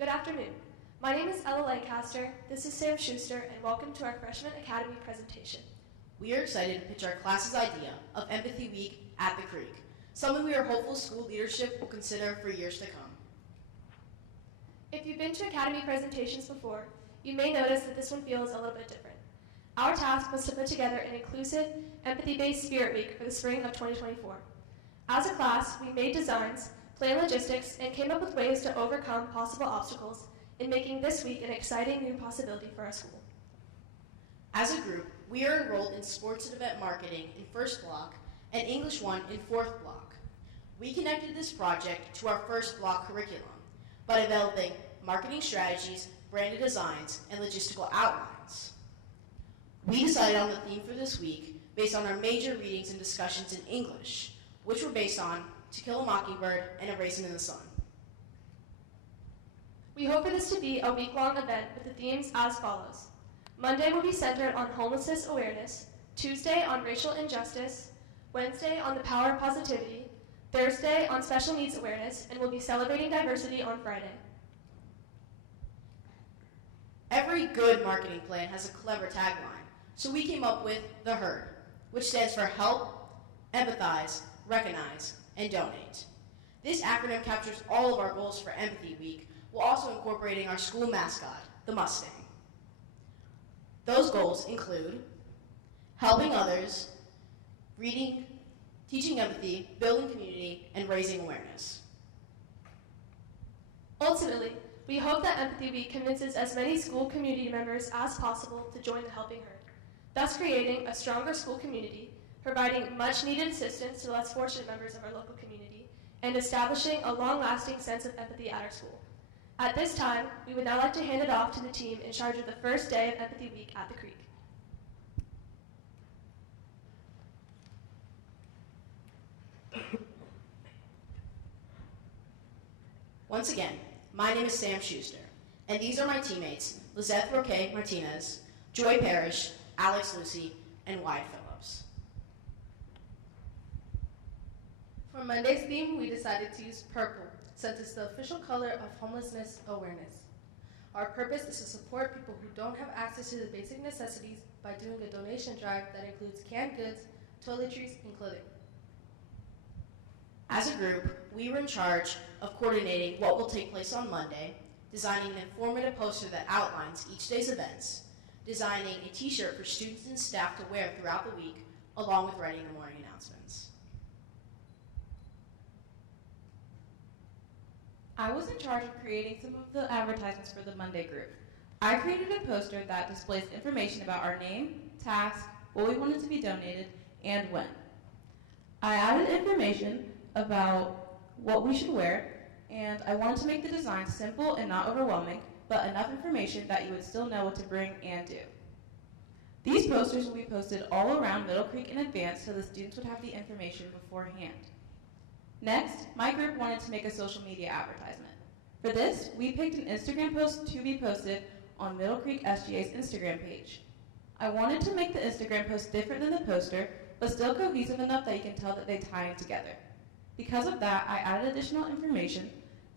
Good afternoon. My name is Ella Lancaster, this is Sam Schuster, and welcome to our Freshmen Academy presentation. We are excited to pitch our class's idea of Empathy Week at the Creek, something we are hopeful school leadership will consider for years to come. If you've been to Academy presentations before, you may notice that this one feels a little bit different. Our task was to put together an inclusive, empathy-based Spirit Week for the spring of 2024. As a class, we made designs, planned logistics, and came up with ways to overcome possible obstacles in making this week an exciting new possibility for our school. As a group, we are enrolled in Sports and Event Marketing in first block and English 1 in fourth block. We connected this project to our first block curriculum by developing marketing strategies, branded designs, and logistical outlines. We decided on the theme for this week based on our major readings and discussions in English, which were based on To Kill a Mockingbird and A Raisin in the Sun. We hope for this to be a week-long event with the themes as follows. Monday will be centered on homelessness awareness, Tuesday on racial injustice, Wednesday on the power of positivity, Thursday on special needs awareness, and we'll be celebrating diversity on Friday. Every good marketing plan has a clever tagline, so we came up with the HERD, which stands for Help, Empathize, Recognize, and Donate. This acronym captures all of our goals for Empathy Week, while also incorporating our school mascot, the Mustang. Those goals include helping others, reading, teaching empathy, building community, and raising awareness. Ultimately, we hope that Empathy Week convinces as many school community members as possible to join the helping herd, thus creating a stronger school community, providing much-needed assistance to the less fortunate members of our local community, and establishing a long-lasting sense of empathy at our school. At this time, we would now like to hand it off to the team in charge of the first day of Empathy Week at the Creek. Once again, my name is Sam Schuster, and these are my teammates, Lizeth Roque Martinez, Joy Parrish, Alex Lucy, and Wyatt Phillips. For Monday's theme, we decided to use purple, since it's the official color of homelessness awareness. Our purpose is to support people who don't have access to the basic necessities by doing a donation drive that includes canned goods, toiletries, and clothing. As a group, we were in charge of coordinating what will take place on Monday, designing an informative poster that outlines each day's events, designing a t-shirt for students and staff to wear throughout the week, along with writing the morning announcements. I was in charge of creating some of the advertisements for the Monday group. I created a poster that displays information about our name, task, what we wanted to be donated, and when. I added information about what we should wear, and I wanted to make the design simple and not overwhelming, but enough information that you would still know what to bring and do. These posters will be posted all around Middle Creek in advance so the students would have the information beforehand. Next, my group wanted to make a social media advertisement. For this, we picked an Instagram post to be posted on Middle Creek SGA's Instagram page. I wanted to make the Instagram post different than the poster, but still cohesive enough that you can tell that they tie in together. Because of that, I added additional information,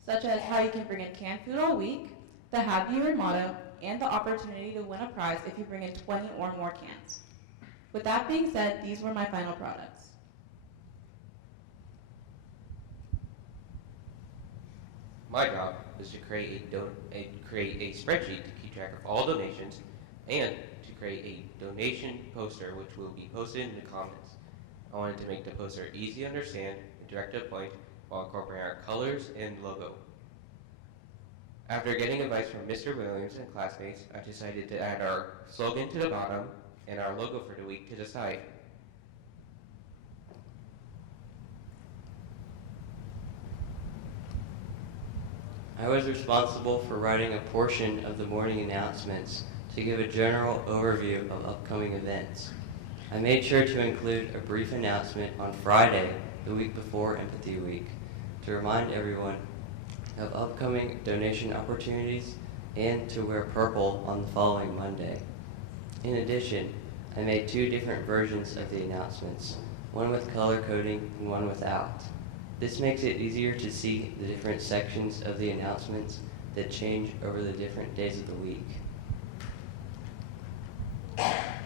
such as how you can bring in canned food all week, the Have You Heard motto, and the opportunity to win a prize if you bring in 20 or more cans. With that being said, these were my final products. My job is to create a spreadsheet to keep track of all donations and to create a donation poster which will be posted in the comments. I wanted to make the poster easy to understand and direct to the point while incorporating our colors and logo. After getting advice from Mr. Williams and classmates, I decided to add our slogan to the bottom and our logo for the week to the side. I was responsible for writing a portion of the morning announcements to give a general overview of upcoming events. I made sure to include a brief announcement on Friday, the week before Empathy Week, to remind everyone of upcoming donation opportunities and to wear purple on the following Monday. In addition, I made 2 different versions of the announcements, one with color coding and one without. This makes it easier to see the different sections of the announcements that change over the different days of the week.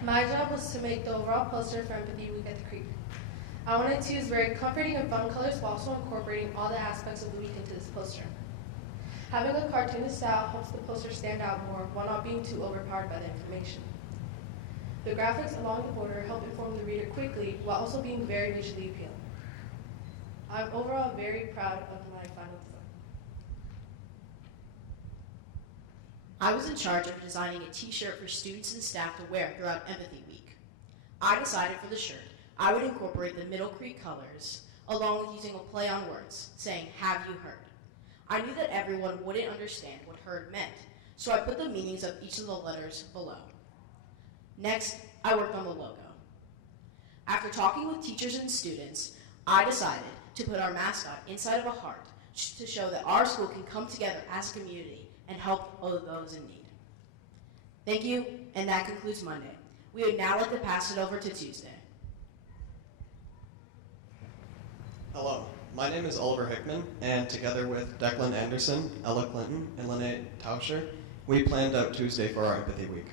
My job was to make the overall poster for Empathy Week at the Creek. I wanted to use very comforting and fun colors while also incorporating all the aspects of the week into this poster. Having a cartoonist style helps the poster stand out more while not being too overpowered by the information. The graphics along the border help inform the reader quickly while also being very visually appealing. I'm overall very proud of my final design. I was in charge of designing a t-shirt for students and staff to wear throughout Empathy Week. I decided for the shirt, I would incorporate the Middle Creek colors, along with using a play on words, saying, "Have you heard?" I knew that everyone wouldn't understand what heard meant, so I put the meanings of each of the letters below. Next, I worked on the logo. After talking with teachers and students, I decided to put our mascot inside of a heart to show that our school can come together as a community and help all those in need. Thank you, and that concludes Monday. We would now like to pass it over to Tuesday. Hello, my name is Oliver Hickman, and together with Declan Anderson, Ella Clinton, and Lynette Tauscher, we planned out Tuesday for our Empathy Week.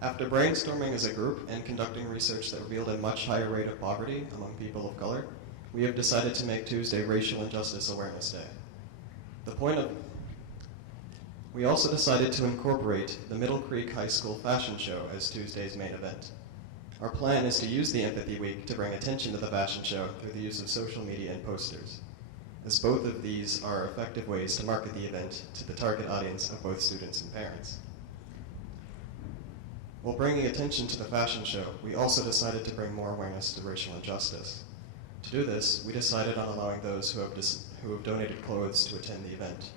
After brainstorming as a group and conducting research that revealed a much higher rate of poverty among people of color, we have decided to make Tuesday Racial Injustice Awareness Day. We also decided to incorporate the Middle Creek High School fashion show as Tuesday's main event. Our plan is to use the Empathy Week to bring attention to the fashion show through the use of social media and posters, as both of these are effective ways to market the event to the target audience of both students and parents. While bringing attention to the fashion show, we also decided to bring more awareness to racial injustice. To do this, we decided on allowing those who have donated clothes to attend the event.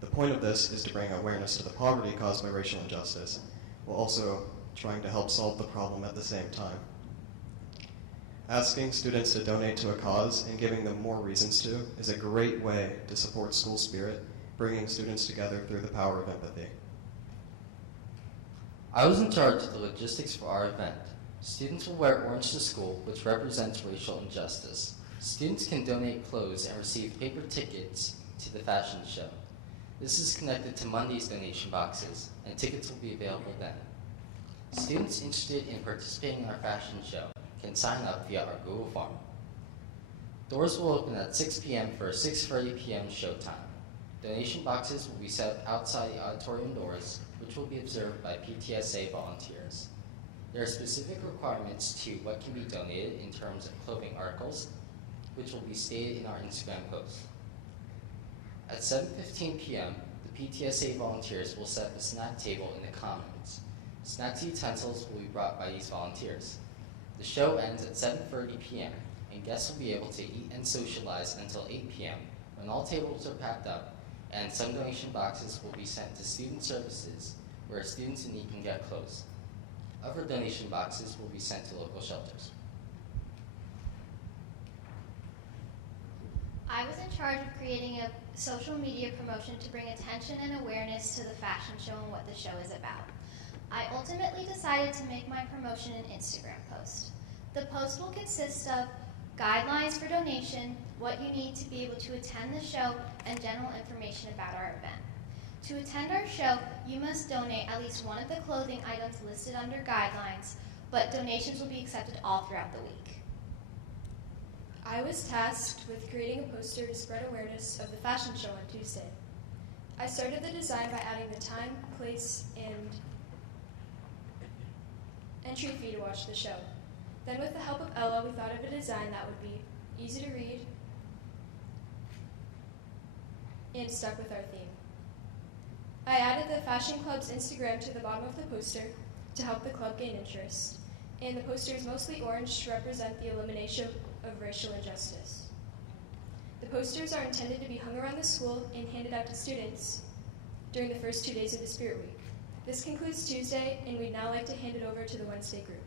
The point of this is to bring awareness to the poverty caused by racial injustice, while also trying to help solve the problem at the same time. Asking students to donate to a cause and giving them more reasons to is a great way to support school spirit, bringing students together through the power of empathy. I was in charge of the logistics for our event. Students will wear orange to school, which represents racial injustice. Students can donate clothes and receive paper tickets to the fashion show. This is connected to Monday's donation boxes, and tickets will be available then. Students interested in participating in our fashion show can sign up via our Google form. Doors will open at 6 p.m. for a 6:30 p.m. showtime. Donation boxes will be set outside the auditorium doors, which will be observed by PTSA volunteers. There are specific requirements to what can be donated in terms of clothing articles, which will be stated in our Instagram post. At 7:15 p.m., the PTSA volunteers will set up a snack table in the commons. Snacks and utensils will be brought by these volunteers. The show ends at 7:30 p.m., and guests will be able to eat and socialize until 8 p.m., when all tables are packed up, and some donation boxes will be sent to student services, where students in need can get clothes. Other donation boxes will be sent to local shelters. I was in charge of creating a social media promotion to bring attention and awareness to the fashion show and what the show is about. I ultimately decided to make my promotion an Instagram post. The post will consist of guidelines for donation, what you need to be able to attend the show, and general information about our event. To attend our show, you must donate at least one of the clothing items listed under guidelines, but donations will be accepted all throughout the week. I was tasked with creating a poster to spread awareness of the fashion show on Tuesday. I started the design by adding the time, place, and entry fee to watch the show. Then with the help of Ella, we thought of a design that would be easy to read and stuck with our theme. I added the Fashion Club's Instagram to the bottom of the poster to help the club gain interest, and the poster is mostly orange to represent the elimination of racial injustice. The posters are intended to be hung around the school and handed out to students during the first 2 days of the Spirit Week. This concludes Tuesday, and we'd now like to hand it over to the Wednesday group.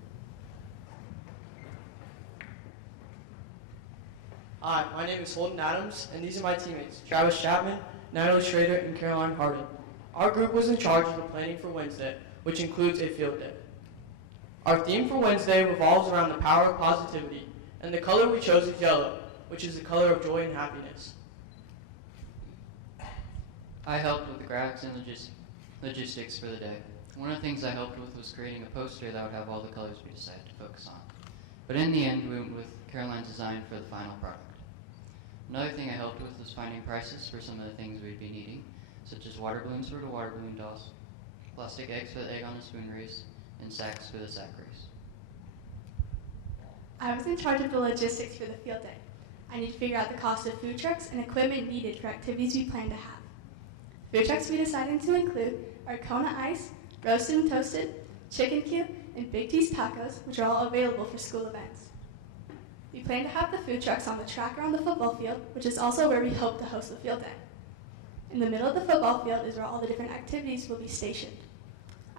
Hi, my name is Holden Adams, and these are my teammates, Travis Chapman, Natalie Schrader, and Caroline Hardin. Our group was in charge of the planning for Wednesday, which includes a field day. Our theme for Wednesday revolves around the power of positivity, and the color we chose is yellow, which is the color of joy and happiness. I helped with the graphics and logistics for the day. One of the things I helped with was creating a poster that would have all the colors we decided to focus on. But in the end, we went with Caroline's design for the final product. Another thing I helped with was finding prices for some of the things we'd be needing, such as water balloons for the water balloon dolls, plastic eggs for the egg on the spoon race, and sacks for the sack race. I was in charge of the logistics for the field day. I need to figure out the cost of food trucks and equipment needed for activities we plan to have. Food trucks we decided to include are Kona Ice, Roasted and Toasted, Chicken Cube, and Big T's Tacos, which are all available for school events. We plan to have the food trucks on the track around the football field, which is also where we hope to host the field day. In the middle of the football field is where all the different activities will be stationed.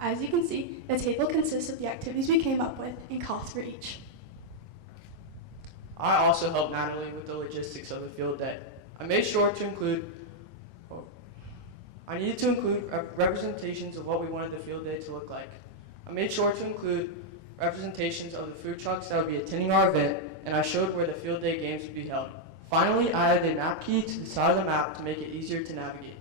As you can see, the table consists of the activities we came up with and costs for each. I also helped Natalie with the logistics of the field day. I needed to include representations of what we wanted the field day to look like. I made sure to include representations of the food trucks that would be attending our event, and I showed where the field day games would be held. Finally, I added a map key to the side of the map to make it easier to navigate.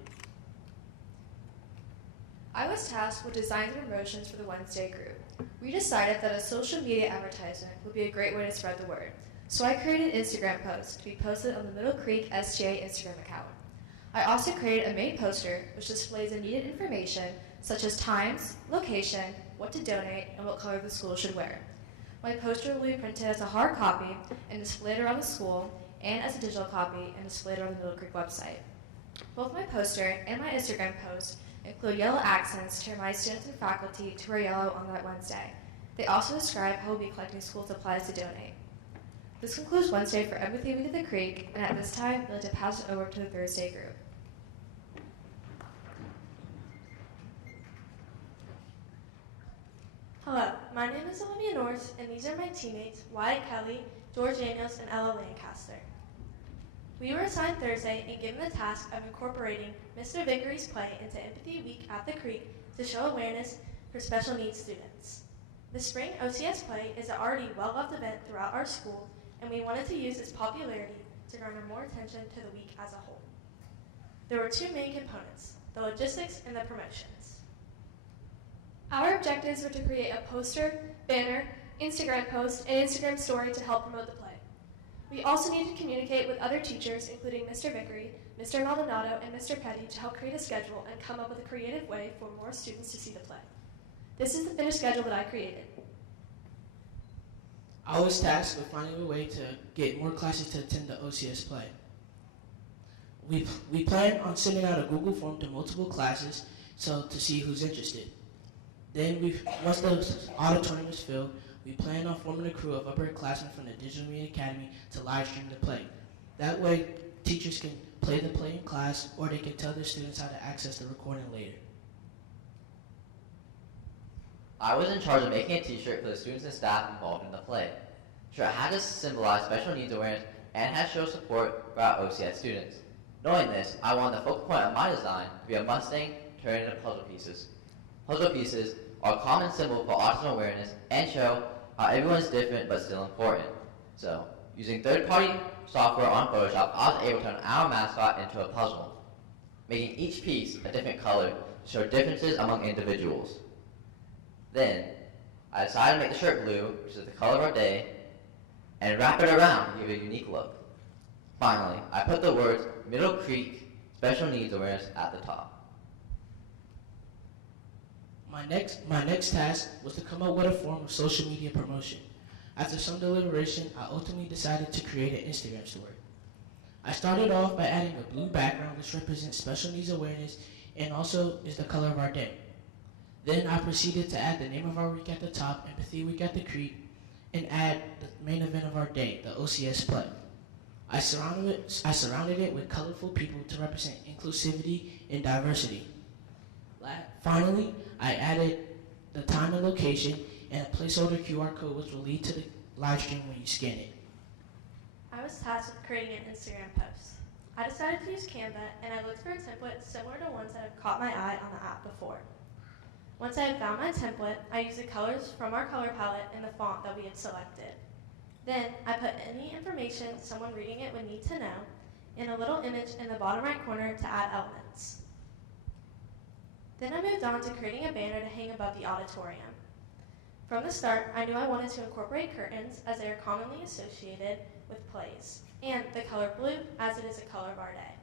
I was tasked with designs and promotions for the Wednesday group. We decided that a social media advertisement would be a great way to spread the word, so I created an Instagram post to be posted on the Middle Creek SGA Instagram account. I also created a main poster which displays the needed information such as times, location, what to donate, and what color the school should wear. My poster will be printed as a hard copy and displayed around the school, and as a digital copy and displayed on the Middle Creek website. Both my poster and my Instagram post include yellow accents to remind students and faculty to wear yellow on that Wednesday. They also describe how we'll be collecting school supplies to donate. This concludes Wednesday for Empathy Week at the Creek, and at this time, I'd like to pass it over to the Thursday group. Hello, my name is Olivia North, and these are my teammates, Wyatt Kelly, George Daniels, and Ella Lancaster. We were assigned Thursday and given the task of incorporating Mr. Vickery's play into Empathy Week at the Creek to show awareness for special needs students. The spring OCS play is an already well-loved event throughout our school, and we wanted to use its popularity to garner more attention to the week as a whole. There were two main components, the logistics and the promotions. Our objectives were to create a poster, banner, Instagram post, and Instagram story to help promote the play. We also needed to communicate with other teachers, including Mr. Vickery, Mr. Maldonado, and Mr. Petty, to help create a schedule and come up with a creative way for more students to see the play. This is the finished schedule that I created. I was tasked with finding a way to get more classes to attend the OCS play. We plan on sending out a Google form to multiple classes to see who's interested. Then once the auditorium is filled, we plan on forming a crew of upperclassmen from the Freshmen Academy to live stream the play. That way, teachers can play the play in class, or they can tell their students how to access the recording later. I was in charge of making a t-shirt for the students and staff involved in the play. The shirt had to symbolize special needs awareness and had to show support for our OCS students. Knowing this, I wanted the focal point of my design to be a Mustang turned into puzzle pieces. Puzzle pieces are a common symbol for autism awareness and show how everyone is different but still important. So, using third-party software on Photoshop, I was able to turn our mascot into a puzzle, making each piece a different color to show differences among individuals. Then, I decided to make the shirt blue, which is the color of our day, and wrap it around to give it a unique look. Finally, I put the words Middle Creek Special Needs Awareness at the top. My next task was to come up with a form of social media promotion. After some deliberation, I ultimately decided to create an Instagram story. I started off by adding a blue background which represents special needs awareness and also is the color of our day. Then I proceeded to add the name of our week at the top, Empathy Week at the Creek, and add the main event of our day, the OCS play. I surrounded it with colorful people to represent inclusivity and diversity. Finally, I added the time and location and a placeholder QR code which will lead to the live stream when you scan it. I was tasked with creating an Instagram post. I decided to use Canva, and I looked for a template similar to ones that have caught my eye on the app before. Once I had found my template, I used the colors from our color palette in the font that we had selected. Then, I put any information someone reading it would need to know, and a little image in the bottom right corner to add elements. Then I moved on to creating a banner to hang above the auditorium. From the start, I knew I wanted to incorporate curtains as they are commonly associated with plays, and the color blue as it is a color of our day.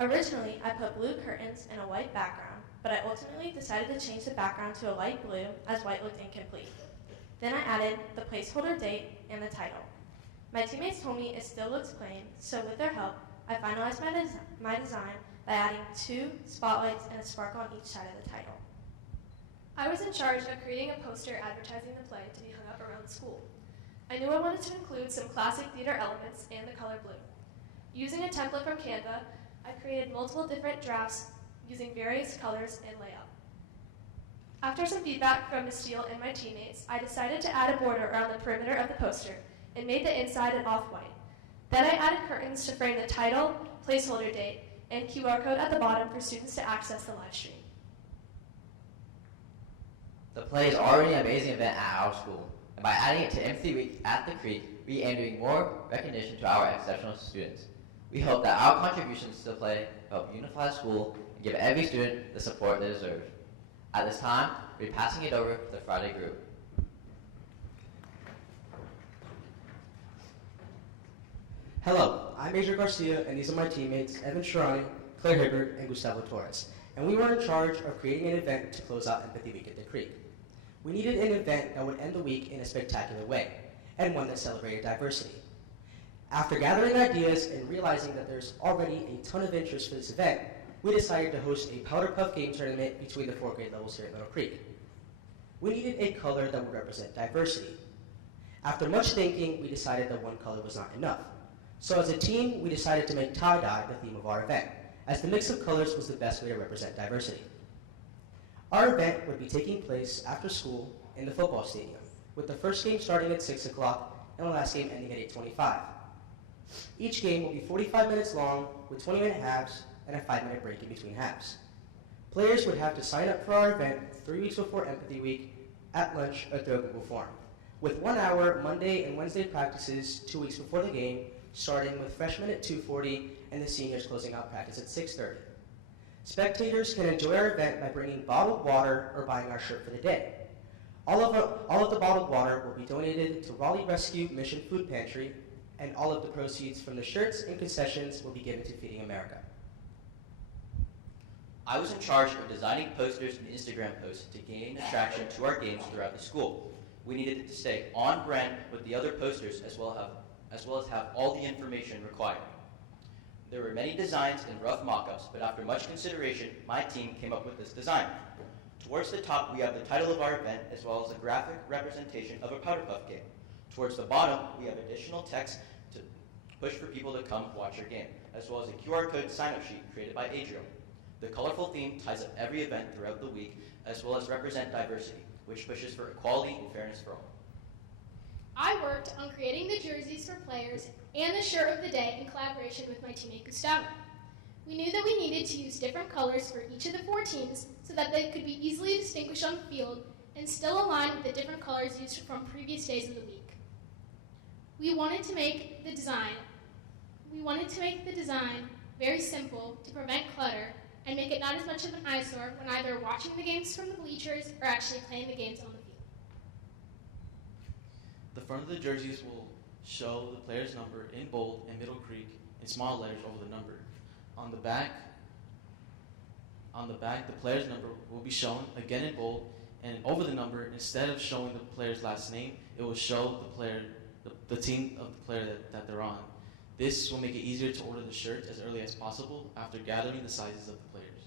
Originally, I put blue curtains and a white background, but I ultimately decided to change the background to a light blue as white looked incomplete. Then I added the placeholder date and the title. My teammates told me it still looks plain, so with their help, I finalized my design by adding 2 spotlights and a sparkle on each side of the title. I was in charge of creating a poster advertising the play to be hung up around the school. I knew I wanted to include some classic theater elements and the color blue. Using a template from Canva, I created multiple different drafts using various colors and layout. After some feedback from Ms. Steele and my teammates, I decided to add a border around the perimeter of the poster and made the inside an off-white. Then I added curtains to frame the title, placeholder date, and QR code at the bottom for students to access the live stream. The play is already an amazing event at our school, and by adding it to Empathy Week at the Creek, we aim to bring more recognition to our exceptional students. We hope that our contributions to the play help unify the school and give every student the support they deserve. At this time, we'll be passing it over to the Friday group. Hello, I'm Major Garcia, and these are my teammates, Evan Sharani, Claire Hibbert, and Gustavo Torres. And we were in charge of creating an event to close out Empathy Week at the Creek. We needed an event that would end the week in a spectacular way, and one that celebrated diversity. After gathering ideas and realizing that there's already a ton of interest for this event, we decided to host a Powder Puff game tournament between the 4th grade levels here at Middle Creek. We needed a color that would represent diversity. After much thinking, we decided that one color was not enough. So as a team, we decided to make tie-dye the theme of our event, as the mix of colors was the best way to represent diversity. Our event would be taking place after school in the football stadium, with the first game starting at 6 o'clock and the last game ending at 8:25. Each game will be 45 minutes long, with 20-minute halves and a 5-minute break in between halves. Players would have to sign up for our event 3 weeks before Empathy Week at lunch or through a Google form, with 1 hour Monday and Wednesday practices 2 weeks before the game, starting with freshmen at 2:40 and the seniors closing out practice at 6:30. Spectators can enjoy our event by bringing bottled water or buying our shirt for the day. All of the bottled water will be donated to Raleigh Rescue Mission Food Pantry, and all of the proceeds from the shirts and concessions will be given to Feeding America. I was in charge of designing posters and Instagram posts to gain attraction to our games throughout the school. We needed it to stay on brand with the other posters as well as have all the information required. There were many designs and rough mock-ups, but after much consideration, my team came up with this design. Towards the top, we have the title of our event as well as a graphic representation of a Powder Puff game. Towards the bottom, we have additional text to push for people to come watch our game, as well as a QR code sign-up sheet created by Adriel. The colorful theme ties up every event throughout the week, as well as represent diversity, which pushes for equality and fairness for all. I worked on creating the jerseys for players and the shirt of the day in collaboration with my teammate Gustavo. We knew that we needed to use different colors for each of the 4 teams so that they could be easily distinguished on the field and still align with the different colors used from previous days of the week. We wanted to make the design very simple to prevent clutter and make it not as much of an eyesore when either watching the games from the bleachers or actually playing the games on the field. The front of the jerseys will show the player's number in bold and Middle Creek in small letters over the number. On the back, the player's number will be shown again in bold, and over the number, instead of showing the player's last name, it will show the team of the player that they're on. This will make it easier to order the shirts as early as possible after gathering the sizes of the players.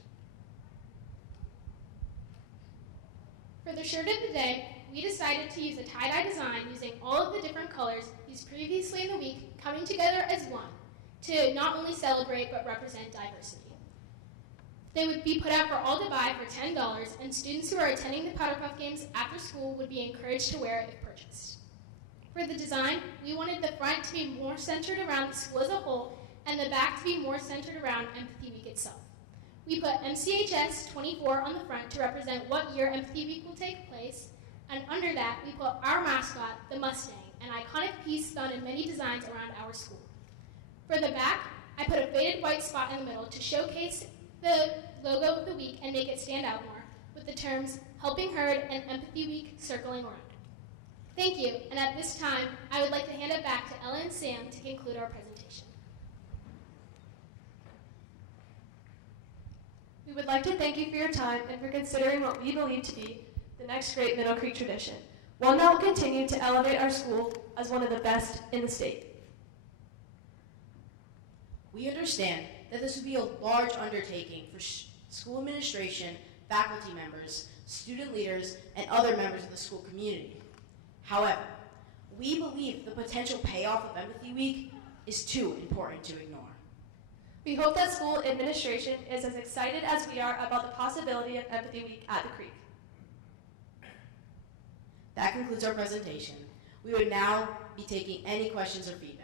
For the shirt of the day, we decided to use a tie-dye design using all of the different colors used previously in the week coming together as one to not only celebrate but represent diversity. They would be put out for all to buy for $10, and students who are attending the Powder Puff games after school would be encouraged to wear it if purchased. For the design, we wanted the front to be more centered around the school as a whole and the back to be more centered around Empathy Week itself. We put MCHS 24 on the front to represent what year Empathy Week will take place, and under that, we put our mascot, the Mustang, an iconic piece found in many designs around our school. For the back, I put a faded white spot in the middle to showcase the logo of the week and make it stand out more, with the terms Helping Herd and Empathy Week circling around. Thank you, and at this time, I would like to hand it back to Ella and Sam to conclude our presentation. We would like to thank you for your time and for considering what we believe to be the next great Middle Creek tradition, one that will continue to elevate our school as one of the best in the state. We understand that this would be a large undertaking for school administration, faculty members, student leaders, and other members of the school community. However, we believe the potential payoff of Empathy Week is too important to ignore. We hope that school administration is as excited as we are about the possibility of Empathy Week at the Creek. That concludes our presentation. We would now be taking any questions or feedback.